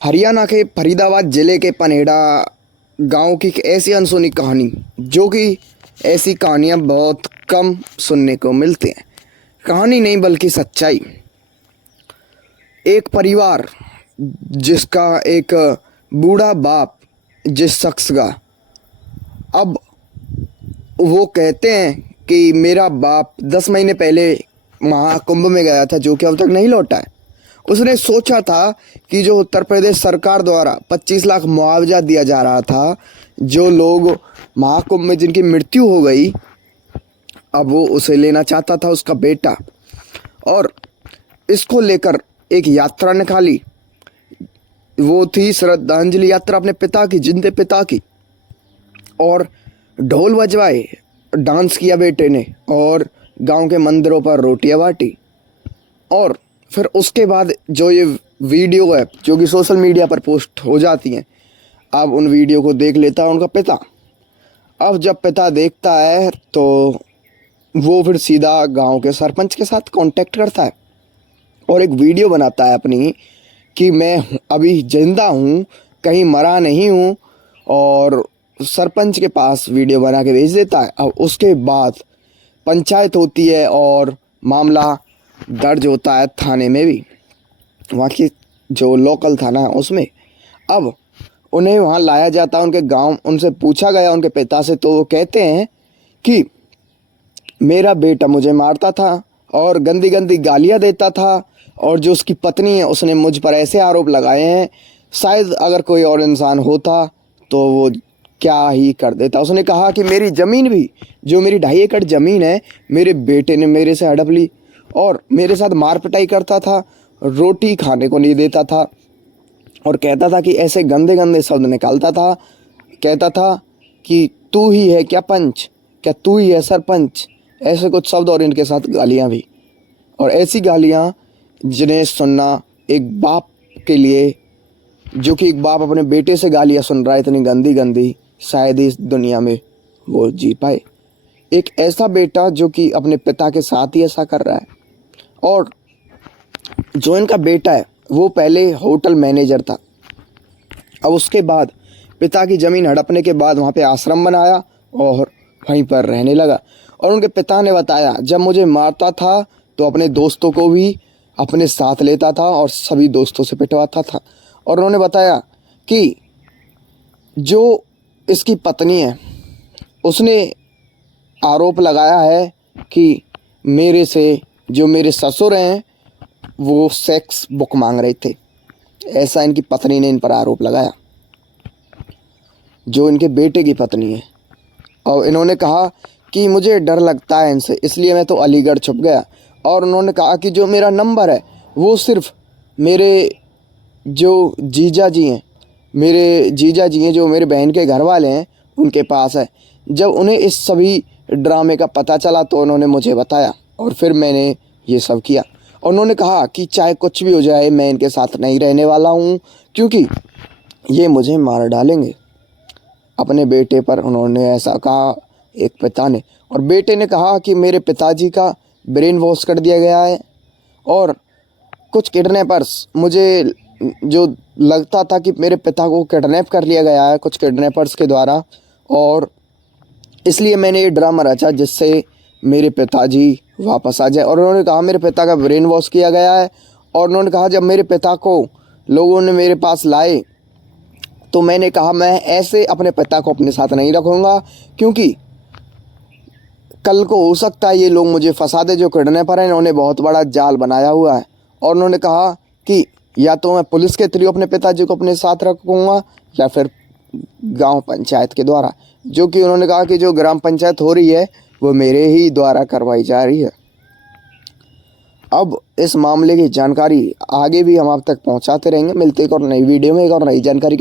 हरियाणा के फरीदाबाद जिले के पनेड़ा गांव की एक ऐसी अनसुनी कहानी, जो कि ऐसी कहानियां बहुत कम सुनने को मिलती हैं। कहानी नहीं बल्कि सच्चाई। एक परिवार जिसका एक बूढ़ा बाप, जिस शख्स का अब वो कहते हैं कि मेरा बाप 10 महीने पहले महाकुंभ में गया था, जो कि अब तक नहीं लौटा है। उसने सोचा था कि जो उत्तर प्रदेश सरकार द्वारा 25 लाख मुआवजा दिया जा रहा था, जो लोग महाकुंभ में जिनकी मृत्यु हो गई, अब वो उसे लेना चाहता था उसका बेटा। और इसको लेकर एक यात्रा निकाली। वो थी श्रद्धांजलि यात्रा अपने पिता की, जिंदे पिता की। और ढोल बजवाए, डांस किया बेटे ने, और गांव के मंदिरों पर रोटियां बांटी। और फिर उसके बाद जो ये वीडियो है, जो कि सोशल मीडिया पर पोस्ट हो जाती हैं, अब उन वीडियो को देख लेता है उनका पिता। अब जब पिता देखता है तो वो फिर सीधा गांव के सरपंच के साथ कांटेक्ट करता है और एक वीडियो बनाता है अपनी, कि मैं अभी जिंदा हूँ, कहीं मरा नहीं हूँ, और सरपंच के पास वीडियो बना के भेज देता है। अब उसके बाद पंचायत होती है और मामला दर्ज होता है थाने में भी, वहाँ की जो लोकल थाना है उसमें। अब उन्हें वहाँ लाया जाता है उनके गांव। उनसे पूछा गया उनके पिता से, तो वो कहते हैं कि मेरा बेटा मुझे मारता था और गंदी गंदी गालियाँ देता था, और जो उसकी पत्नी है उसने मुझ पर ऐसे आरोप लगाए हैं, शायद अगर कोई और इंसान होता तो वो क्या ही कर देता। उसने कहा कि मेरी ज़मीन भी, जो मेरी 2.5 एकड़ ज़मीन है, मेरे बेटे ने मेरे से हड़प ली और मेरे साथ मार पिटाई करता था, रोटी खाने को नहीं देता था, और कहता था कि ऐसे गंदे गंदे शब्द निकालता था। कहता था कि तू ही है क्या पंच, क्या तू ही है सरपंच, ऐसे कुछ शब्द, और इनके साथ गालियाँ भी। और ऐसी गालियाँ जिन्हें सुनना एक बाप के लिए, जो कि एक बाप अपने बेटे से गालियाँ सुन रहा है इतनी गंदी गंदी, शायद ही इस दुनिया में वो जी पाए। एक ऐसा बेटा जो कि अपने पिता के साथ ही ऐसा कर रहा है। और जो इनका बेटा है वो पहले होटल मैनेजर था। अब उसके बाद पिता की ज़मीन हड़पने के बाद वहाँ पे आश्रम बनाया और वहीं पर रहने लगा। और उनके पिता ने बताया, जब मुझे मारता था तो अपने दोस्तों को भी अपने साथ लेता था और सभी दोस्तों से पिटवाता था। और उन्होंने बताया कि जो इसकी पत्नी है, उसने आरोप लगाया है कि मेरे से जो मेरे ससुर हैं वो सेक्स बुक मांग रहे थे। ऐसा इनकी पत्नी ने इन पर आरोप लगाया, जो इनके बेटे की पत्नी है। और इन्होंने कहा कि मुझे डर लगता है इनसे, इसलिए मैं तो अलीगढ़ छुप गया। और उन्होंने कहा कि जो मेरा नंबर है वो सिर्फ मेरे जो जीजा जी हैं, जो मेरे बहन के घर वाले हैं, उनके पास है। जब उन्हें इस सभी ड्रामे का पता चला तो उन्होंने मुझे बताया, और फिर मैंने ये सब किया। और उन्होंने कहा कि चाहे कुछ भी हो जाए, मैं इनके साथ नहीं रहने वाला हूँ, क्योंकि ये मुझे मार डालेंगे। अपने बेटे पर उन्होंने ऐसा कहा, एक पिता ने। और बेटे ने कहा कि मेरे पिताजी का ब्रेन वॉश कर दिया गया है, और कुछ किडनैपर्स, मुझे जो लगता था कि मेरे पिता को किडनैप कर लिया गया है कुछ किडनैपर्स के द्वारा, और इसलिए मैंने ये ड्रामा रचा जिससे मेरे पिताजी वापस आ जाए। और उन्होंने कहा मेरे पिता का ब्रेन वॉश किया गया है। और उन्होंने कहा जब मेरे पिता को लोगों ने मेरे पास लाए तो मैंने कहा मैं ऐसे अपने पिता को अपने साथ नहीं रखूँगा, क्योंकि कल को हो सकता है ये लोग मुझे फंसा दे। जो किडनैपर हैं इन्होंने बहुत बड़ा जाल बनाया हुआ है। और उन्होंने कहा कि या तो मैं पुलिस के थ्रू अपने पिताजी को अपने साथ रखूँगा, या फिर गांव पंचायत के द्वारा, जो कि उन्होंने कहा कि जो ग्राम पंचायत हो रही है वो मेरे ही द्वारा करवाई जा रही है। अब इस मामले की जानकारी आगे भी हम आप तक पहुंचाते रहेंगे। मिलते एक और नई वीडियो में एक और नई जानकारी के